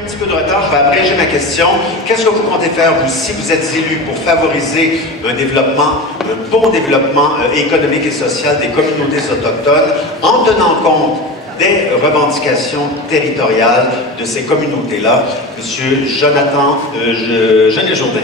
Un petit peu de retard, je vais abréger ma question. Qu'est-ce que vous comptez faire, vous, si vous êtes élu, pour favoriser un bon développement économique et social des communautés autochtones, en tenant compte des revendications territoriales de ces communautés-là? Monsieur Jonathan Genet-Jourdain.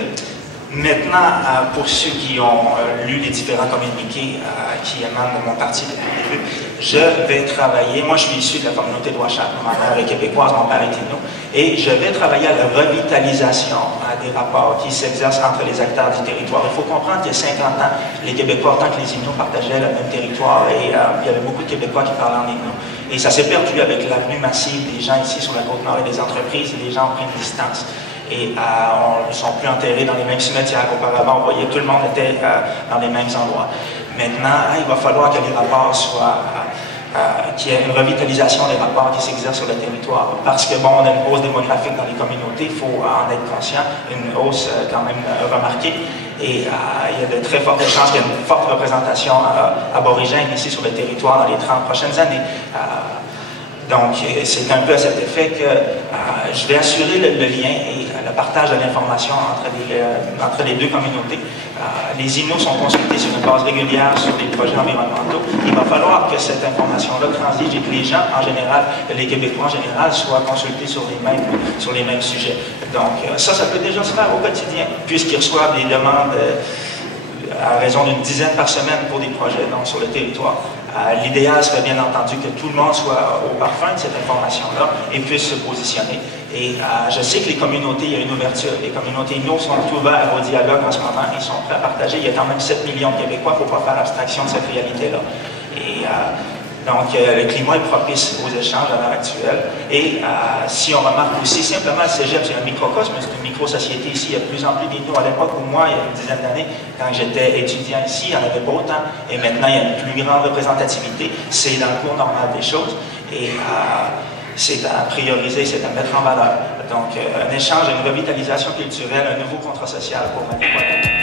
Maintenant, pour ceux qui ont lu les différents communiqués qui émanent de mon parti depuis le début, je vais travailler, moi je suis issu de la communauté de Ouachak, ma mère est québécoise, mon père est inou, et je vais travailler à la revitalisation des rapports qui s'exercent entre les acteurs du territoire. Il faut comprendre qu'il y a 50 ans, les Québécois, autant que les Inuits, partageaient le même territoire et il y avait beaucoup de Québécois qui parlaient en Inuit. Et ça s'est perdu avec l'avenue massive des gens ici sur la Côte-Nord et des entreprises, et les gens ont pris une distance. Et on ne sont plus enterrés dans les mêmes cimetières qu'auparavant. On voyait que tout le monde était dans les mêmes endroits. Maintenant, il va falloir que les rapports soient... qu'il y ait une revitalisation des rapports qui s'exercent sur le territoire. Parce que, bon, on a une hausse démographique dans les communautés, il faut en être conscient, une hausse quand même remarquée. Et il y a de très fortes chances qu'il y ait une forte représentation aborigène ici sur le territoire dans les 30 prochaines années. Donc, c'est un peu à cet effet que je vais assurer le lien et le partage de l'information entre les deux communautés. Les Inuits sont consultés sur une base régulière sur les projets environnementaux. Il va falloir que cette information-là transige et que les gens en général, les Québécois en général, soient consultés sur les mêmes sujets. Donc, ça peut déjà se faire au quotidien, puisqu'ils reçoivent des demandes à raison d'une dizaine par semaine pour des projets donc, sur le territoire. L'idéal serait bien entendu que tout le monde soit au parfum de cette information-là et puisse se positionner. Et je sais que les communautés, il y a une ouverture. Les communautés Inuits sont ouvertes au dialogue en ce moment. Ils sont prêts à partager. Il y a quand même 7 millions de Québécois. Il ne faut pas faire abstraction de cette réalité-là. Et donc, le climat est propice aux échanges à l'heure actuelle. Et si on remarque aussi, simplement, le cégep, c'est un microcosme, c'est une micro-société ici. Il y a de plus en plus d'Inuits. À l'époque où moi, il y a une dizaine d'années, quand j'étais étudiant ici, il n'y en avait pas autant. Et maintenant, il y a une plus grande représentativité. C'est dans le cours normal des choses. Et c'est à prioriser, c'est à mettre en valeur. Donc, un échange, une revitalisation culturelle, un nouveau contrat social pour Manitoba.